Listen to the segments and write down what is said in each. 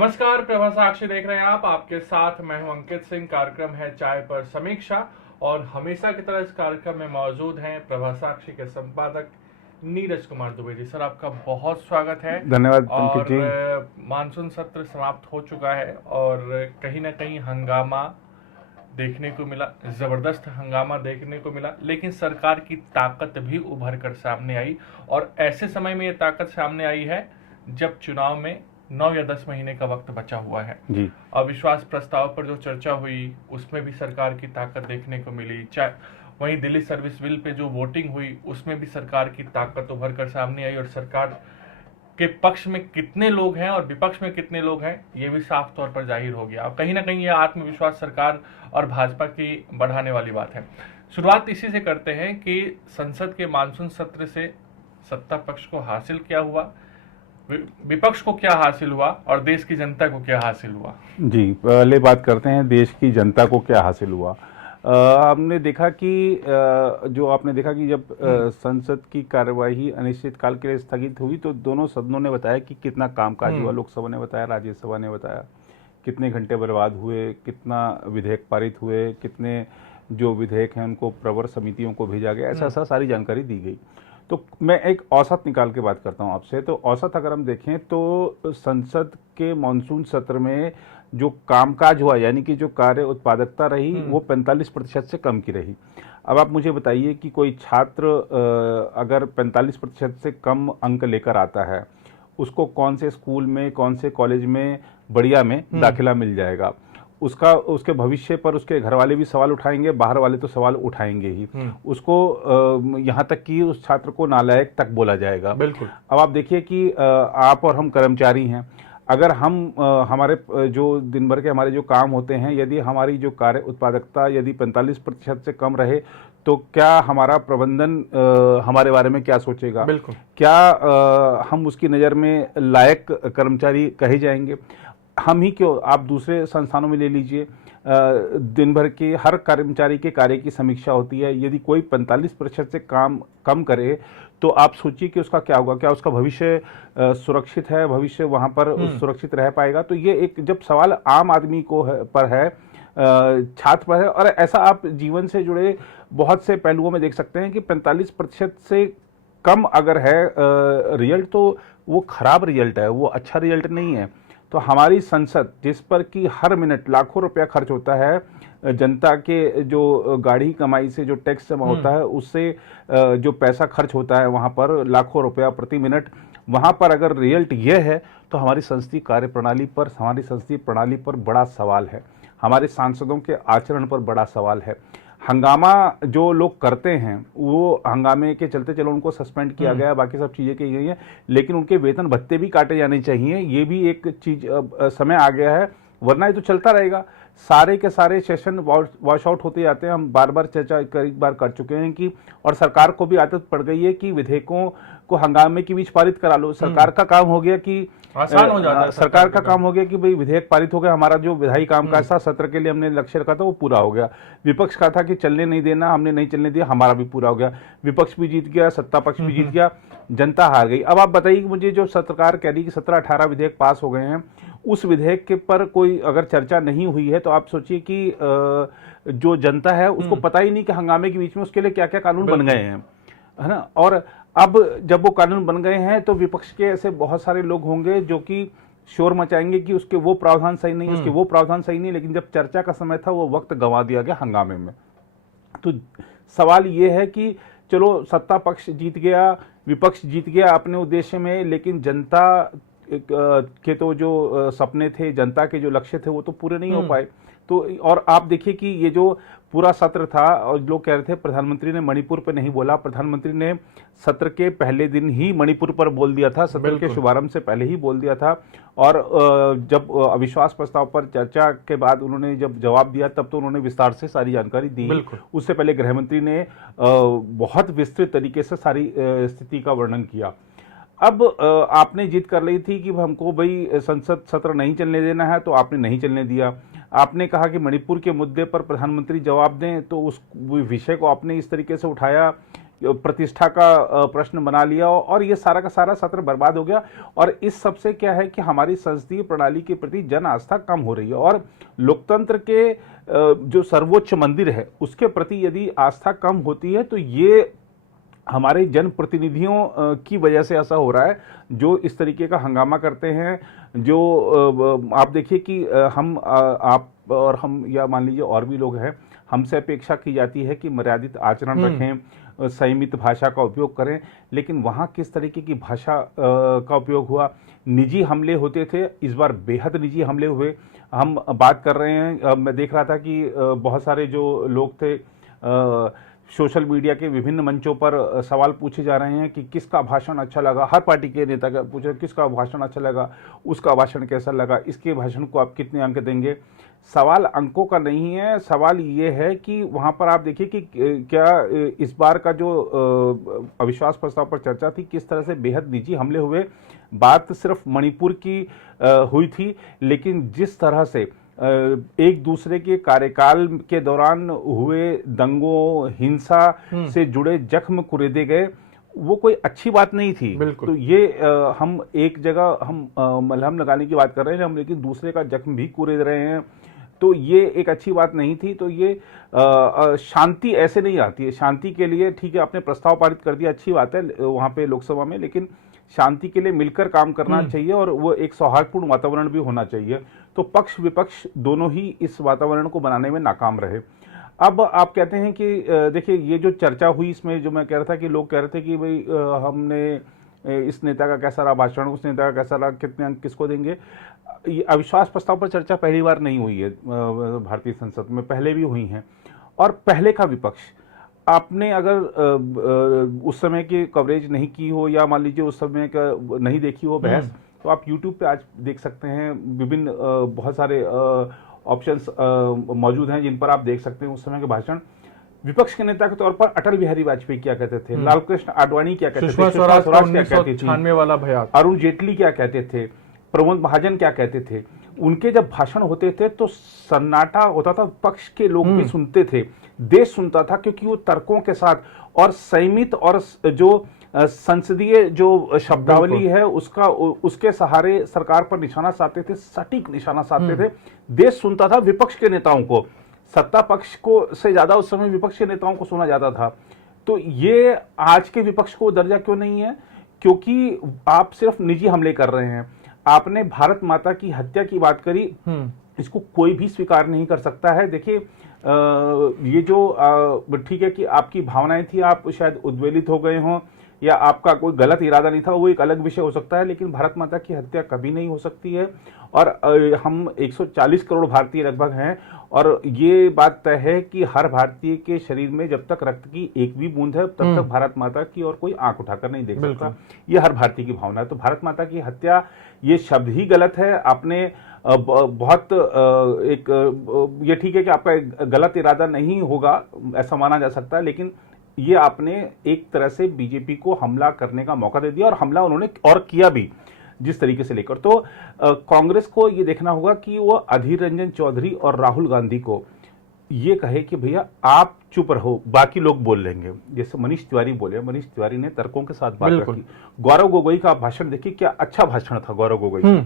नमस्कार, प्रभा साक्षी देख रहे हैं आप। आपके साथ मैं हूं अंकित सिंह। कार्यक्रम है चाय पर समीक्षा और हमेशा की तरह इस कार्यक्रम में मौजूद हैं प्रभा साक्षी के संपादक नीरज कुमार दुबे जी। सर, आपका बहुत स्वागत है। धन्यवाद अंकित और जी। मानसून सत्र समाप्त हो चुका है और कहीं ना कहीं हंगामा देखने को मिला, जबरदस्त हंगामा देखने को मिला, लेकिन सरकार की ताकत भी उभर कर सामने आई। और ऐसे समय में ये ताकत सामने आई है जब चुनाव में 9 या 10 महीने का वक्त बचा हुआ है जी। अविश्वास प्रस्ताव पर जो चर्चा हुई उसमें भी सरकार की ताकत देखने को मिली। चाहे वहीं दिल्ली सर्विस बिल पे जो वोटिंग हुई उसमें भी सरकार की ताकत उभर कर सामने आई। और सरकार के पक्ष में कितने लोग हैं और विपक्ष में कितने लोग हैं ये भी साफ तौर पर जाहिर हो गया। और कहीं ना कहीं ये आत्मविश्वास सरकार और भाजपा की बढ़ाने वाली बात है। शुरुआत इसी से करते हैं कि संसद के मानसून सत्र से सत्ता पक्ष को हासिल क्या हुआ, विपक्ष को क्या हासिल हुआ और देश की जनता को क्या हासिल हुआ। जी, पहले बात करते हैं देश की जनता को क्या हासिल हुआ। हमने देखा कि जो आपने देखा कि जब संसद की कार्यवाही अनिश्चितकाल के लिए स्थगित हुई तो दोनों सदनों ने बताया कि कितना कामकाज हुआ। लोकसभा ने बताया, राज्यसभा ने बताया कितने घंटे बर्बाद हुए, कितना विधेयक पारित हुए, कितने जो विधेयक हैं उनको प्रवर समितियों को भेजा गया, ऐसा ऐसा सारी जानकारी दी गई। तो मैं एक औसत निकाल के बात करता हूं आपसे। तो औसत अगर हम देखें तो संसद के मानसून सत्र में जो कामकाज हुआ, यानी कि जो कार्य उत्पादकता रही, वो 45% से कम की रही। अब आप मुझे बताइए कि कोई छात्र अगर 45% से कम अंक लेकर आता है, उसको कौन से स्कूल में, कौन से कॉलेज में बढ़िया में दाखिला मिल जाएगा। उसका उसके भविष्य पर उसके घर वाले भी सवाल उठाएंगे, बाहर वाले तो सवाल उठाएंगे ही। उसको यहाँ तक कि उस छात्र को नालायक तक बोला जाएगा। बिल्कुल। अब आप देखिए कि आप और हम कर्मचारी हैं। अगर हम हमारे जो दिन भर के हमारे जो काम होते हैं, यदि हमारी जो कार्य उत्पादकता यदि 45% से कम रहे तो क्या हमारा प्रबंधन हमारे बारे में क्या सोचेगा। बिल्कुल। क्या हम उसकी नज़र में लायक कर्मचारी कहे जाएंगे। हम ही क्यों, आप दूसरे संस्थानों में ले लीजिए, दिन भर के हर कर्मचारी के कार्य की समीक्षा होती है। यदि कोई 45% से काम कम करे तो आप सोचिए कि उसका क्या होगा। क्या उसका भविष्य सुरक्षित है, भविष्य वहां पर सुरक्षित रह पाएगा। तो ये एक जब सवाल आम आदमी को पर है, छात्र पर है, और ऐसा आप जीवन से जुड़े बहुत से पहलुओं में देख सकते हैं कि 45% से कम अगर है रिजल्ट, तो वो खराब रिजल्ट है, वो अच्छा रिजल्ट नहीं है। तो हमारी संसद, जिस पर कि हर मिनट लाखों रुपया खर्च होता है, जनता के जो गाढ़ी कमाई से जो टैक्स जमा होता है उससे जो पैसा खर्च होता है वहाँ पर लाखों रुपया प्रति मिनट, वहाँ पर अगर रिजल्ट ये है तो हमारी संसदीय कार्यप्रणाली पर, हमारी संसदीय प्रणाली पर बड़ा सवाल है। हमारे सांसदों के आचरण पर बड़ा सवाल है। हंगामा जो लोग करते हैं, वो हंगामे के चलते चलो उनको सस्पेंड किया गया, बाकी सब चीज़ें की गई हैं, लेकिन उनके वेतन भत्ते भी काटे जाने चाहिए। ये भी एक चीज समय आ गया है, वरना ये तो चलता रहेगा। सारे के सारे सेशन वॉश आउट होते जाते हैं। हम बार बार चर्चा कई बार कर चुके हैं कि, और सरकार को भी आदत पड़ गई है कि विधेयकों को हंगामे के बीच पारित करा लो। सरकार का काम हो गया कि आसान हो जाता है। सरकार का काम हो गया कि भाई विधेयक पारित हो गया, हमारा जो विधायी कामकाज था सत्र के लिए हमने लक्ष्य रखा था वो पूरा हो गया। विपक्ष का था कि चलने नहीं देना, हमने नहीं चलने दिया, हमारा भी पूरा हो गया। विपक्ष भी जीत गया, सत्ता पक्ष भी जीत गया, जनता हार गई। अब आप बताइए कि मुझे जो सरकार कह रही कि 17-18 विधेयक पास हो गए हैं, उस विधेयक के पर कोई अगर चर्चा नहीं हुई है तो आप सोचिए कि जो जनता है उसको पता ही नहीं कि हंगामे के बीच में उसके लिए क्या क्या कानून बन गए हैं, है ना। और अब जब वो कानून बन गए हैं तो विपक्ष के ऐसे बहुत सारे लोग होंगे जो कि शोर मचाएंगे कि उसके वो प्रावधान सही नहीं, उसके वो प्रावधान सही नहीं, लेकिन जब चर्चा का समय था वो वक्त गंवा दिया गया हंगामे में। तो सवाल ये है कि चलो सत्ता पक्ष जीत गया, विपक्ष जीत गया अपने उद्देश्य में, लेकिन जनता के तो जो सपने थे, जनता के जो लक्ष्य थे वो तो पूरे नहीं हो पाए। तो और आप देखिए कि ये जो पूरा सत्र था, और लोग कह रहे थे प्रधानमंत्री ने मणिपुर पे नहीं बोला, प्रधानमंत्री ने सत्र के पहले दिन ही मणिपुर पर बोल दिया था, सत्र के शुभारंभ से पहले ही बोल दिया था। और जब अविश्वास प्रस्ताव पर चर्चा के बाद उन्होंने जब जवाब दिया तब तो उन्होंने विस्तार से सारी जानकारी दी। उससे पहले गृहमंत्री ने बहुत विस्तृत तरीके से सारी स्थिति का वर्णन किया। अब आपने जिद कर ली थी कि हमको भाई संसद सत्र नहीं चलने देना है, तो आपने नहीं चलने दिया। आपने कहा कि मणिपुर के मुद्दे पर प्रधानमंत्री जवाब दें, तो उस विषय को आपने इस तरीके से उठाया प्रतिष्ठा का प्रश्न बना लिया और ये सारा का सारा सत्र बर्बाद हो गया। और इस सब से क्या है कि हमारी संसदीय प्रणाली के प्रति जन आस्था कम हो रही है और लोकतंत्र के जो सर्वोच्च मंदिर है उसके प्रति यदि आस्था कम होती है तो ये हमारे जनप्रतिनिधियों की वजह से ऐसा हो रहा है जो इस तरीके का हंगामा करते हैं। जो आप देखिए कि आप और हम या मान लीजिए और भी लोग हैं, हमसे अपेक्षा की जाती है कि मर्यादित आचरण रखें, संयमित भाषा का उपयोग करें, लेकिन वहाँ किस तरीके की भाषा का उपयोग हुआ। निजी हमले होते थे, इस बार बेहद निजी हमले हुए। हम बात कर रहे हैं, मैं देख रहा था कि बहुत सारे जो लोग थे सोशल मीडिया के विभिन्न मंचों पर सवाल पूछे जा रहे हैं कि किसका भाषण अच्छा लगा। हर पार्टी के नेता का पूछे किसका भाषण अच्छा लगा, उसका भाषण कैसा लगा, इसके भाषण को आप कितने अंक देंगे। सवाल अंकों का नहीं है, सवाल ये है कि वहाँ पर आप देखिए कि क्या इस बार का जो अविश्वास प्रस्ताव पर चर्चा थी किस तरह से बेहद निजी हमले हुए। बात सिर्फ मणिपुर की हुई थी, लेकिन जिस तरह से एक दूसरे के कार्यकाल के दौरान हुए दंगों, हिंसा से जुड़े जख्म कुरेदे गए, वो कोई अच्छी बात नहीं थी। तो ये हम एक जगह हम मलहम लगाने की बात कर रहे हैं हम, लेकिन दूसरे का जख्म भी कुरेद रहे हैं, तो ये एक अच्छी बात नहीं थी। तो ये शांति ऐसे नहीं आती है। शांति के लिए ठीक है आपने प्रस्ताव पारित कर दिया, अच्छी बात है वहाँ पे लोकसभा में, लेकिन शांति के लिए मिलकर काम करना चाहिए और वो एक सौहार्दपूर्ण वातावरण भी होना चाहिए। तो पक्ष विपक्ष दोनों ही इस वातावरण को बनाने में नाकाम रहे। अब आप कहते हैं कि देखिए ये जो चर्चा हुई इसमें जो मैं कह रहा था कि लोग कह रहे थे कि भाई हमने इस नेता का कैसा रहा भाषण, उस नेता का कैसा रहा, कितने अंक किसको देंगे। ये अविश्वास प्रस्ताव पर चर्चा पहली बार नहीं हुई है भारतीय संसद में, पहले भी हुई हैं। और पहले का विपक्ष आपने अगर उस समय की कवरेज नहीं की हो या मान लीजिए उस समय का नहीं देखी हो बहस, तो आप YouTube पे आज देख सकते हैं। विभिन्न बहुत सारे ऑप्शंस मौजूद हैं जिन पर आप देख सकते हैं उस समय के भाषण। विपक्ष के नेता के तौर पर अटल बिहारी वाजपेयी क्या कहते थे, लालकृष्ण आडवाणी क्या कहते थे, सुषमा स्वराज क्या कहती थी, वाला भयान, अरुण जेटली क्या कहते थे, प्रमोद महाजन क्या कहते थे। उनके जब भाषण होते थे तो सन्नाटा होता था, पक्ष के लोग भी सुनते थे, देश सुनता था, क्योंकि वो तर्कों के साथ और संयमित और जो संसदीय जो शब्दावली है उसके सहारे सरकार पर निशाना साधते थे, सटीक निशाना साधते थे। देश सुनता था विपक्ष के नेताओं को, सत्ता पक्ष को से ज्यादा उस समय विपक्ष के नेताओं को सुना जाता था। तो ये आज के विपक्ष को दर्जा क्यों नहीं है? क्योंकि आप सिर्फ निजी हमले कर रहे हैं। आपने भारत माता की हत्या की बात करी, इसको कोई भी स्वीकार नहीं कर सकता है। देखिए ये जो ठीक है कि आपकी भावनाएं थी, आप शायद उद्वेलित हो गए हों या आपका कोई गलत इरादा नहीं था, वो एक अलग विषय हो सकता है, लेकिन भारत माता की हत्या कभी नहीं हो सकती है। और हम 140 करोड़ भारतीय लगभग हैं और ये बात तय है कि हर भारतीय के शरीर में जब तक रक्त की एक भी बूंद है तब तक भारत माता की और कोई आंख उठाकर नहीं देख सकता। ये हर भारतीय की भावना है। तो भारत माता की हत्या ये शब्द ही गलत है। आपने बहुत ये ठीक है कि आपका गलत इरादा नहीं होगा, ऐसा माना जा सकता है, लेकिन ये आपने एक तरह से बीजेपी को हमला करने का मौका दे दिया और हमला उन्होंने और किया भी जिस तरीके से लेकर। तो कांग्रेस को ये देखना होगा कि वो अधीर रंजन चौधरी और राहुल गांधी को ये कहे कि भैया आप चुप रहो, बाकी लोग बोल लेंगे। जैसे मनीष तिवारी बोले, मनीष तिवारी ने तर्कों के साथ बात रखी। गौरव गोगोई का भाषण देखिए, क्या अच्छा भाषण था गौरव गोगोई का।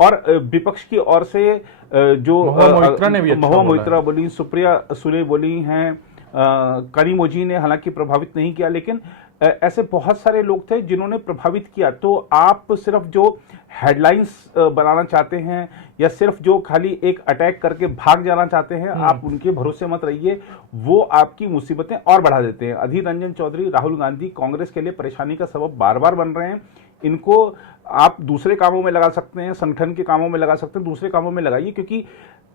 और विपक्ष की ओर से जो महुआ मोइत्रा बोली, सुप्रिया सुले बोली हैं, करीमोजी ने हालांकि प्रभावित नहीं किया, लेकिन ऐसे बहुत सारे लोग थे जिन्होंने प्रभावित किया। तो आप सिर्फ जो हेडलाइंस बनाना चाहते हैं या सिर्फ जो खाली एक अटैक करके भाग जाना चाहते हैं, आप उनके भरोसे मत रहिए, वो आपकी मुसीबतें और बढ़ा देते हैं। अधीर रंजन चौधरी, राहुल गांधी कांग्रेस के लिए परेशानी का सबब बार बार बन रहे हैं। इनको आप दूसरे कामों में लगा सकते हैं, संगठन के कामों में लगा सकते हैं, दूसरे कामों में लगाइए, क्योंकि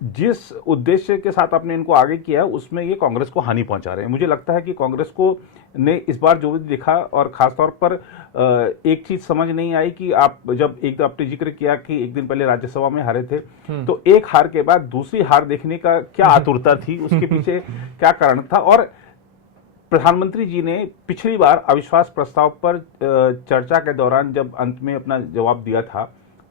जिस उद्देश्य के साथ आपने इनको आगे किया है उसमें ये कांग्रेस को हानि पहुंचा रहे हैं। मुझे लगता है कि कांग्रेस को ने इस बार जो भी दिखा, और खासतौर पर एक चीज समझ नहीं आई कि आप जब एक तो आपने जिक्र किया कि एक दिन पहले राज्यसभा में हारे थे, तो एक हार के बाद दूसरी हार देखने का क्या आतुरता थी, उसके पीछे क्या कारण था। और प्रधानमंत्री जी ने पिछली बार अविश्वास प्रस्ताव पर चर्चा के दौरान जब अंत में अपना जवाब दिया था,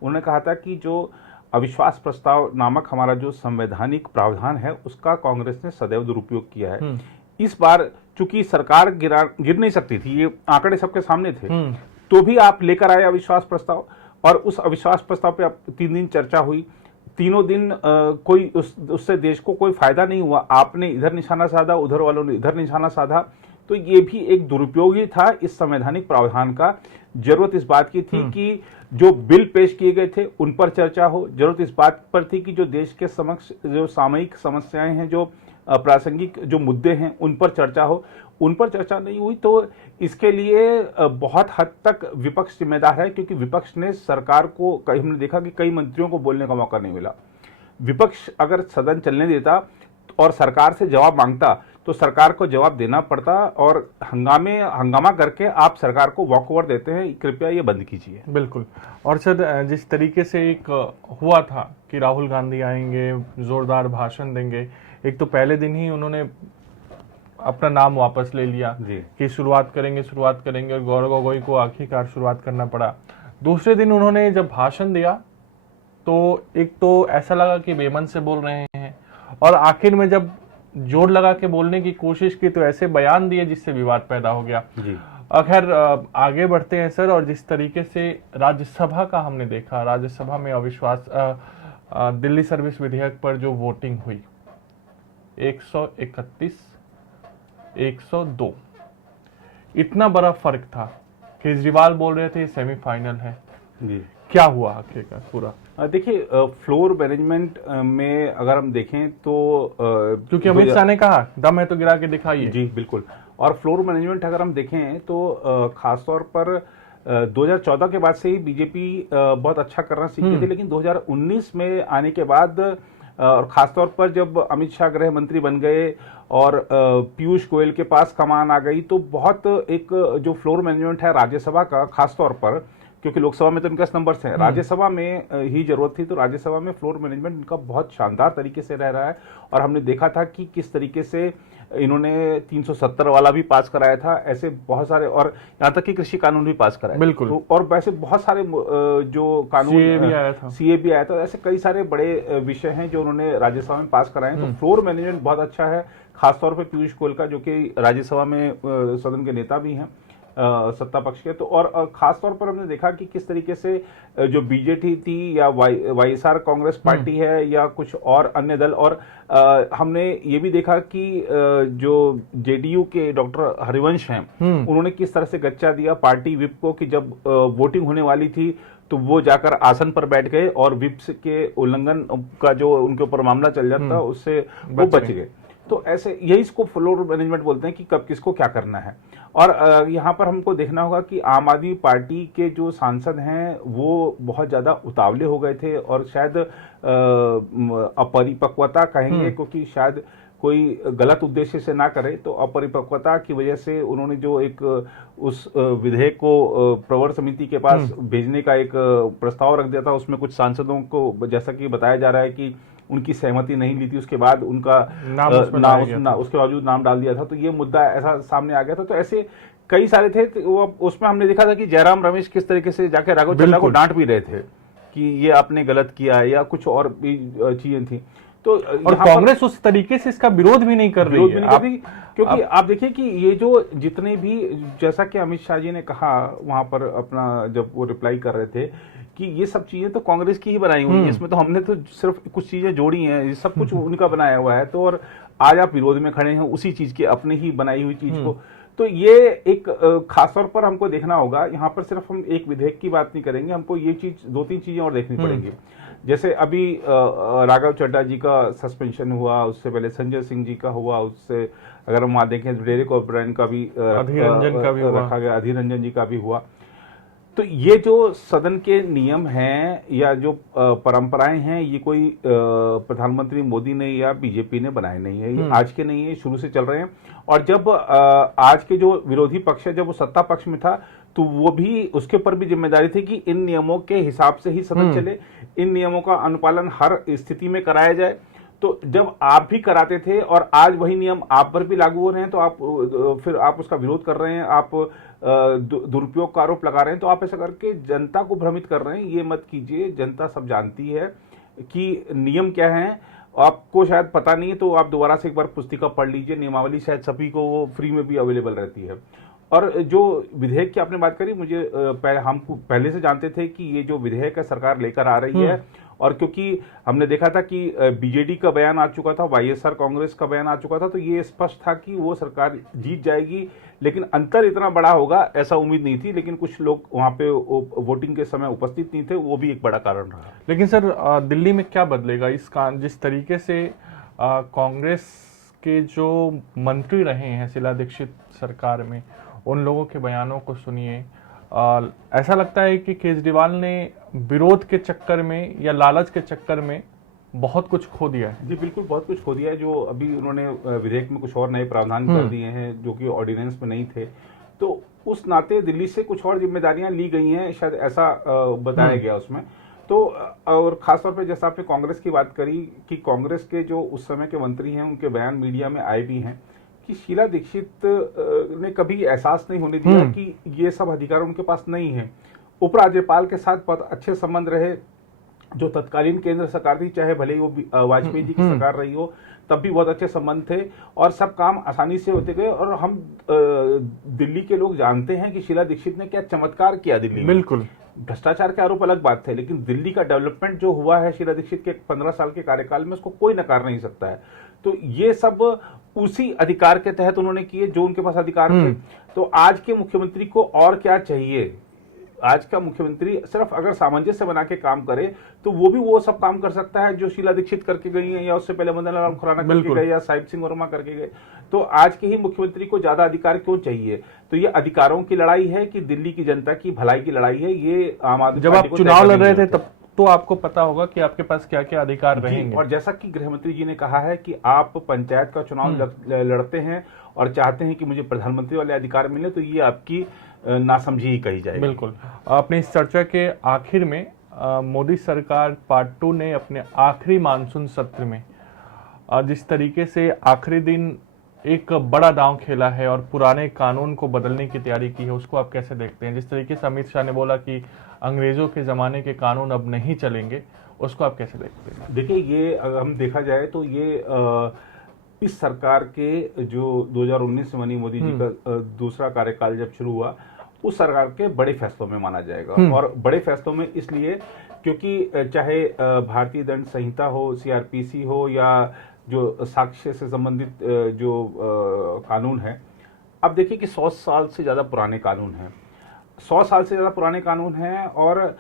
उन्होंने कहा था कि जो अविश्वास प्रस्ताव नामक हमारा जो संवैधानिक प्रावधान है उसका कांग्रेस ने सदैव दुरुपयोग किया है। इस बार चूंकि सरकार गिर नहीं सकती थी, ये आंकड़े सबके सामने थे, तो भी आप लेकर आए अविश्वास प्रस्ताव, और उस अविश्वास प्रस्ताव पे 3 दिन चर्चा हुई। तीनों दिन कोई उससे देश को कोई फायदा नहीं हुआ। आपने इधर निशाना साधा, उधर वालों ने इधर निशाना साधा, तो ये भी एक दुरुपयोग ही था इस संवैधानिक प्रावधान का। जरूरत इस बात की थी कि जो बिल पेश किए गए थे उन पर चर्चा हो। जरूरत इस बात पर थी कि जो देश के समक्ष जो सामयिक समस्याएं हैं, जो प्रासंगिक जो मुद्दे हैं, उन पर चर्चा हो। उन पर चर्चा नहीं हुई, तो इसके लिए बहुत हद तक विपक्ष जिम्मेदार है, क्योंकि विपक्ष ने सरकार को, हमने देखा कि कई मंत्रियों को बोलने का मौका नहीं मिला। विपक्ष अगर सदन चलने देता और सरकार से जवाब मांगता तो सरकार को जवाब देना पड़ता, और हंगामा करके आप सरकार को वॉकओवर देते हैं, कृपया ये बंद कीजिए। बिल्कुल। और सर, जिस तरीके से एक हुआ था कि राहुल गांधी आएंगे, जोरदार भाषण देंगे, एक तो पहले दिन ही उन्होंने अपना नाम वापस ले लिया कि शुरुआत करेंगे, और गौरव गोगोई को आखिरकार शुरुआत करना पड़ा। दूसरे दिन उन्होंने जब भाषण दिया तो एक तो ऐसा लगा कि बेमन से बोल रहे हैं, और आखिर में जब जोर लगा के बोलने की कोशिश की तो ऐसे बयान दिए जिससे विवाद पैदा हो गया। खैर, आगे बढ़ते हैं सर। और जिस तरीके से राज्यसभा का हमने देखा, राज्यसभा में अविश्वास दिल्ली सर्विस विधेयक पर जो वोटिंग हुई, 131 102, इतना बड़ा फर्क था। केजरीवाल बोल रहे थे सेमीफाइनल है जी। क्या हुआ आखिरकार पूरा? देखिए, फ्लोर मैनेजमेंट में अगर हम देखें तो क्योंकि अमित शाह ने कहा दम है तो गिरा के दिखाइए। जी बिल्कुल। और फ्लोर मैनेजमेंट अगर हम देखें तो खासतौर पर 2014 के बाद से ही बीजेपी बहुत अच्छा करना सीख गई थी, लेकिन 2019 में आने के बाद और खासतौर पर जब अमित शाह गृह मंत्री बन गए और पीयूष गोयल के पास कमान आ गई, तो बहुत एक जो फ्लोर मैनेजमेंट है राज्यसभा का, खासतौर पर क्योंकि लोकसभा में तो इनका नंबर्स हैं, राज्यसभा में ही जरूरत थी, तो राज्यसभा में फ्लोर मैनेजमेंट इनका बहुत शानदार तरीके से रह रहा है। और हमने देखा था कि किस तरीके से इन्होंने 370 वाला भी पास कराया था, ऐसे बहुत सारे, और यहाँ तक कि कृषि कानून भी पास कराया। बिल्कुल। तो और वैसे बहुत सारे जो कानून, सीए भी आया था, ऐसे कई सारे बड़े विषय हैं जो उन्होंने राज्यसभा में पास कराए। तो फ्लोर मैनेजमेंट बहुत अच्छा है, खासतौर पर पीयूष गोयल का, जो कि राज्यसभा में सदन के नेता भी हैं सत्ता पक्ष के। तो और खास तौर पर हमने देखा कि किस तरीके से जो बीजेपी थी या वाईएसआर कांग्रेस पार्टी है या कुछ और अन्य दल, और हमने ये भी देखा कि जो जेडीयू के डॉक्टर हरिवंश हैं, उन्होंने किस तरह से गच्चा दिया पार्टी विप को कि जब वोटिंग होने वाली थी तो वो जाकर आसन पर बैठ गए और विप्स के उल्लंघन का जो उनके ऊपर मामला चल जाता उससे वो बच गए। तो ऐसे यही इसको फ्लोर मैनेजमेंट बोलते हैं कि कब किसको क्या करना है। और यहाँ पर हमको देखना होगा कि आम आदमी पार्टी के जो सांसद हैं वो बहुत ज़्यादा उतावले हो गए थे, और शायद अपरिपक्वता कहेंगे, क्योंकि शायद कोई गलत उद्देश्य से ना करे, तो अपरिपक्वता की वजह से उन्होंने जो एक उस विधेयक को प्रवर समिति के पास भेजने का एक प्रस्ताव रख दिया था, उसमें कुछ सांसदों को, जैसा कि बताया जा रहा है कि उनकी सहमति नहीं ली थी, उसके बाद उनका उसके बावजूद नाम डाल दिया था। तो ये मुद्दा ऐसा सामने आ गया था। तो ऐसे कई सारे थे, वो उसमें हमने देखा था कि जयराम रमेश किस तरीके से जाके राघव चड्ढा को डांट भी रहे थे कि ये आपने गलत किया है, या कुछ और भी चीजें थी। तो और कांग्रेस उस तरीके से इसका विरोध भी नहीं कर रही है, क्योंकि आप देखिए कि ये जो जितने भी, जैसा कि अमित शाह जी ने कहा वहां पर अपना जब वो रिप्लाई कर रहे थे कि ये सब चीजें तो कांग्रेस की ही बनाई हुई है, इसमें तो हमने तो सिर्फ कुछ चीजें जोड़ी हैं, ये सब कुछ उनका बनाया हुआ है। तो और आज आप विरोध में खड़े हैं उसी चीज की, अपनी ही बनाई हुई चीज को। तो ये एक खासतौर पर हमको देखना होगा। यहाँ पर सिर्फ हम एक विधेयक की बात नहीं करेंगे, हमको ये चीज 2-3 चीजें और देखनी पड़ेंगी। जैसे अभी राघव चड्ढा जी का सस्पेंशन हुआ, उससे पहले संजय सिंह जी का हुआ, उससे अगर हम वहां देखें डेरेक ओब्रायन का भी रखा गया, अधीर रंजन जी का भी हुआ। तो ये जो सदन के नियम हैं या जो परंपराएं हैं, ये कोई प्रधानमंत्री मोदी ने या बीजेपी ने बनाए नहीं है, ये आज के नहीं है, शुरू से चल रहे हैं। और जब आज के जो विरोधी पक्ष है, जब वो सत्ता पक्ष में था, तो वो भी, उसके ऊपर भी जिम्मेदारी थी कि इन नियमों के हिसाब से ही सदन चले, इन नियमों का अनुपालन हर स्थिति में कराया जाए। तो जब आप भी कराते थे और आज वही नियम आप पर भी लागू हो रहे हैं, तो आप फिर आप उसका विरोध कर रहे हैं, आप दुरुपयोग का आरोप लगा रहे हैं, तो आप ऐसा करके जनता को भ्रमित कर रहे हैं। ये मत कीजिए, जनता सब जानती है कि नियम क्या है, आपको शायद पता नहीं है तो आप दोबारा से एक बार पुस्तिका पढ़ लीजिए, नियमावली शायद सभी को वो फ्री में भी अवेलेबल रहती है। और जो विधेयक की आपने बात करी, मुझे हम पहले से जानते थे कि ये जो विधेयक है सरकार लेकर आ रही है, और क्योंकि हमने देखा था कि बीजेडी का बयान आ चुका था, वाईएसआर कांग्रेस का बयान आ चुका था, तो ये स्पष्ट था कि वो सरकार जीत जाएगी, लेकिन अंतर इतना बड़ा होगा ऐसा उम्मीद नहीं थी। लेकिन कुछ लोग वहां पे वोटिंग के समय उपस्थित नहीं थे, वो भी एक बड़ा कारण रहा। लेकिन सर दिल्ली में क्या बदलेगा इस जिस तरीके से कांग्रेस के जो मंत्री रहे हैं शीला दीक्षित सरकार में, उन लोगों के बयानों को सुनिए, ऐसा लगता है कि केजरीवाल ने विरोध के चक्कर में या लालच के चक्कर में बहुत कुछ खो दिया है। जी बिल्कुल, बहुत कुछ खो दिया है। जो अभी उन्होंने विधेयक में कुछ और नए प्रावधान कर दिए हैं जो कि ऑर्डिनेंस में नहीं थे, तो उस नाते दिल्ली से कुछ और जिम्मेदारियां ली गई हैं, शायद ऐसा बताया गया उसमें। तो और खासतौर पे जैसा आपने कांग्रेस की बात करी कि कांग्रेस के जो उस समय के मंत्री हैं, उनके बयान मीडिया में आए भी हैं कि शीला दीक्षित ने कभी एहसास नहीं होने दिया कि ये सब अधिकार उनके पास नहीं है। उपराज्यपाल के साथ बहुत अच्छे संबंध रहे, जो तत्कालीन केंद्र सरकार थी, चाहे भले ही वो वाजपेयी जी की सरकार रही हो, तब भी बहुत अच्छे संबंध थे और सब काम आसानी से होते गए। और हम दिल्ली के लोग जानते हैं कि शीला दीक्षित ने क्या चमत्कार किया दिल्ली में। बिल्कुल, भ्रष्टाचार के आरोप अलग बात थे, लेकिन दिल्ली का डेवलपमेंट जो हुआ है शीला दीक्षित के 15 साल के कार्यकाल में, उसको कोई नकार नहीं सकता है। तो ये सब उसी अधिकार के तहत उन्होंने किए जो उनके पास अधिकार थे। तो आज के मुख्यमंत्री को और क्या चाहिए? आज का मुख्यमंत्री सिर्फ अगर सामंजस्य बना के काम करे तो वो भी वो सब काम कर सकता है जो शीला दीक्षित करके गई है, या उससे पहले मदन लाल खुराना करके गए, या साहिब सिंह वर्मा करके गए। तो आज के ही मुख्यमंत्री को ज्यादा अधिकार क्यों चाहिए? तो ये अधिकारों की लड़ाई है कि दिल्ली की जनता की भलाई की लड़ाई है? ये आम आदमी जब आप चुनाव लड़ रहे थे तब तो आपको पता होगा कि आपके पास क्या क्या अधिकार रहेंगे। और जैसा कि गृह मंत्री जी ने कहा है कि आप पंचायत का चुनाव लड़ते हैं और चाहते हैं कि मुझे प्रधानमंत्री वाले अधिकार मिले, तो ये आपकी नासमझी ही कही जाएगी। बिल्कुल। अपनी इस चर्चा के आखिर में मोदी सरकार पार्ट 2 ने अपने आखिरी मानसून सत्र में जिस तरीके से आखिरी दिन एक बड़ा दांव खेला है और पुराने कानून को बदलने की तैयारी की है, उसको आप कैसे देखते हैं? जिस तरीके से अमित शाह ने बोला कि अंग्रेजों के ज़माने के कानून अब नहीं चलेंगे, उसको आप कैसे देखते हैं? देखिए, ये अगर हम देखा जाए तो ये इस सरकार के जो 2019 से बनी मोदी जी का दूसरा कार्यकाल जब शुरू हुआ, उस सरकार के बड़े फैसलों में माना जाएगा। और बड़े फैसलों में इसलिए क्योंकि चाहे भारतीय दंड संहिता हो, सीआरपीसी हो, या जो साक्ष्य से संबंधित जो कानून है, अब देखिए कि 100 साल से ज्यादा पुराने कानून हैं, 100 साल से ज्यादा पुराने कानून हैं। और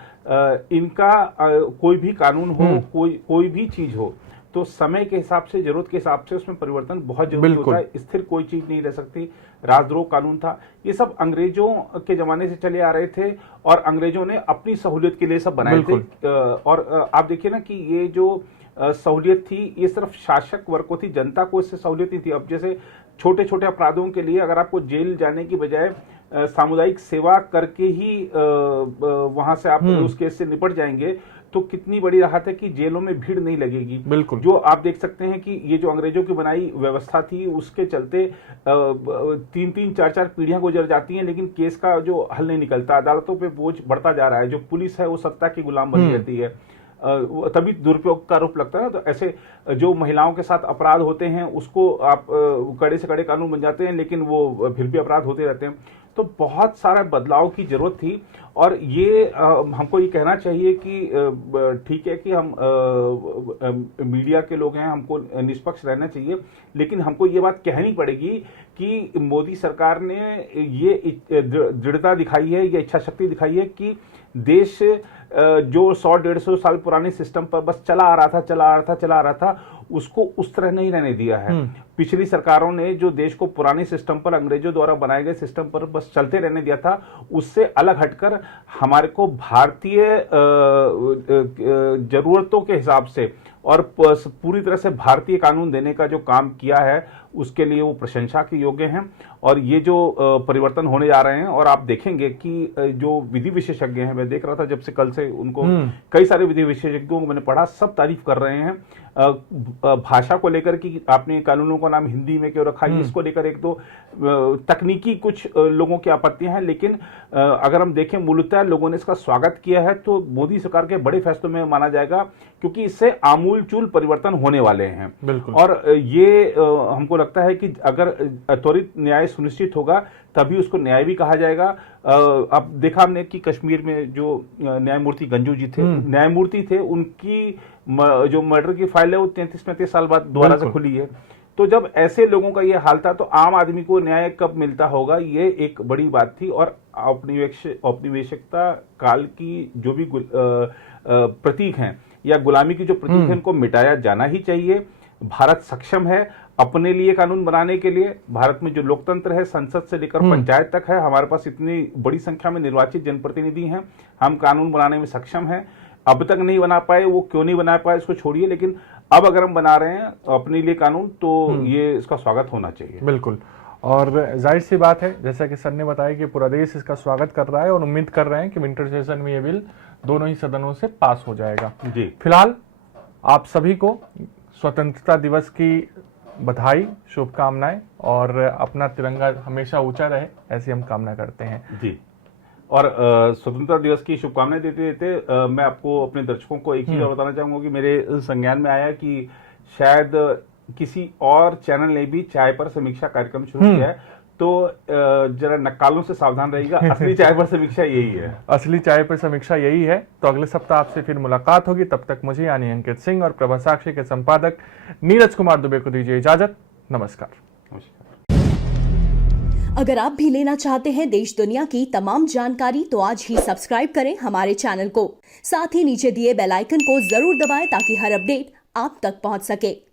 इनका कोई भी कानून हो, कोई भी चीज हो, तो समय के हिसाब से, जरूरत के हिसाब से उसमें परिवर्तन बहुत जरूरी होता है। स्थिर कोई चीज नहीं रह सकती। राजद्रोह कानून था, ये सब अंग्रेजों के जमाने से चले आ रहे थे और अंग्रेजों ने अपनी सहूलियत के लिए सब बनाए थे। और आप देखिए ना कि ये जो सहूलियत थी, ये सिर्फ शासक वर्ग को थी, जनता को इससे सहूलियत नहीं थी। अब जैसे छोटे छोटे अपराधों के लिए अगर आपको जेल जाने की बजाय सामुदायिक सेवा करके ही वहां से आप उस केस से निपट जाएंगे, तो कितनी बड़ी राहत है कि जेलों में भीड़ नहीं लगेगी। बिल्कुल। जो आप देख सकते हैं कि ये जो अंग्रेजों की बनाई व्यवस्था थी, उसके चलते 3-3, 4-4 पीढ़ियां गुजर जाती हैं, लेकिन केस का जो हल नहीं निकलता। अदालतों पे बोझ बढ़ता जा रहा है, जो पुलिस है वो सत्ता की गुलाम बनी रहती है, तभी दुरुपयोग का आरोप लगता है। तो ऐसे जो महिलाओं के साथ अपराध होते हैं, उसको आप कड़े से कड़े कानून बन जाते हैं, लेकिन वो फिर भी अपराध होते रहते हैं। तो बहुत सारा बदलाव की जरूरत थी। और ये हमको ये कहना चाहिए कि ठीक है कि हम मीडिया के लोग हैं, हमको निष्पक्ष रहना चाहिए, लेकिन हमको ये बात कहनी पड़ेगी कि मोदी सरकार ने ये दृढ़ता दिखाई है, ये इच्छा शक्ति दिखाई है कि देश जो 100-150 साल पुराने सिस्टम पर बस चला आ रहा था, उसको उस तरह नहीं रहने दिया है। पिछली सरकारों ने जो देश को पुराने सिस्टम पर, अंग्रेजों द्वारा बनाए गए सिस्टम पर बस चलते रहने दिया था, उससे अलग हटकर हमारे को भारतीय जरूरतों के हिसाब से और पूरी तरह से भारतीय कानून देने का जो काम किया है, उसके लिए वो प्रशंसा के योग्य हैं। और ये जो परिवर्तन होने जा रहे हैं, और आप देखेंगे कि जो विधि विशेषज्ञ हैं, मैं देख रहा था जब से कल से उनको, कई सारे विधि विशेषज्ञों को मैंने पढ़ा, सब तारीफ कर रहे हैं भाषा को लेकर कि आपने कानूनों का नाम हिंदी में क्यों रखा, इसको लेकर एक दो तकनीकी कुछ लोगों की आपत्तियां हैं, लेकिन अगर हम देखें मूलतः लोगों ने इसका स्वागत किया है तो मोदी सरकार के बड़े फैसलों में माना जाएगा, क्योंकि इससे आमूलचूल परिवर्तन होने वाले हैं। बिल्कुल। और ये हमको लगता है कि अगर त्वरित न्याय सुनिश्चित होगा तभी उसको न्याय भी कहा जाएगा। अब देखा हमने कि कश्मीर में जो न्यायमूर्ति गंजू जी थे, न्यायमूर्ति थे, उनकी जो मर्डर की फाइल है वो 33-35 साल बाद दोबारा से खुली है। तो जब ऐसे लोगों का ये हाल था तो आम आदमी को न्याय कब मिलता होगा, ये एक बड़ी बात थी। और औपनिवेशिकता काल की जो भी प्रतीक हैं या गुलामी की जो प्रतीक हैं, उनको मिटाया जाना ही चाहिए। भारत सक्षम है अपने लिए कानून बनाने के लिए। भारत में जो लोकतंत्र है, संसद से लेकर पंचायत तक है, हमारे पास इतनी बड़ी संख्या में निर्वाचित जनप्रतिनिधि हैं, हम कानून बनाने में सक्षम हैं। अब तक नहीं बना पाए, वो क्यों नहीं बना पाए इसको छोड़िए, लेकिन अब अगर हम बना रहे हैं अपने लिए कानून तो ये इसका स्वागत होना चाहिए। बिल्कुल। और जाहिर सी बात है, जैसा कि सर ने बताया कि पूरा देश इसका स्वागत कर रहा है और उम्मीद कर रहे हैं कि विंटर सेशन में ये बिल दोनों ही सदनों से पास हो जाएगा। जी। फिलहाल आप सभी को स्वतंत्रता दिवस की बधाई, शुभकामनाएं, और अपना तिरंगा हमेशा ऊंचा रहे ऐसी हम कामना करते हैं। जी। और स्वतंत्रता दिवस की शुभकामनाएं देते देते मैं आपको अपने दर्शकों को एक चीज और बताना चाहूंगा कि मेरे संज्ञान में आया कि शायद किसी और चैनल ने भी चाय पर समीक्षा कार्यक्रम शुरू किया है, तो जरा नक्कालों से सावधान रहिएगा। असली चाय पर समीक्षा यही है। असली चाय पर समीक्षा यही है। तो अगले सप्ताह आपसे फिर मुलाकात होगी। तब तक मुझे यानी अंकित सिंह और प्रभा साक्षी के संपादक नीरज कुमार दुबे को दीजिए इजाजत। नमस्कार। अगर आप भी लेना चाहते हैं देश दुनिया की तमाम जानकारी तो आज ही सब्सक्राइब करें हमारे चैनल को। साथ ही नीचे दिए बेल आइकन को जरूर दबाएं ताकि हर अपडेट आप तक पहुंच सके।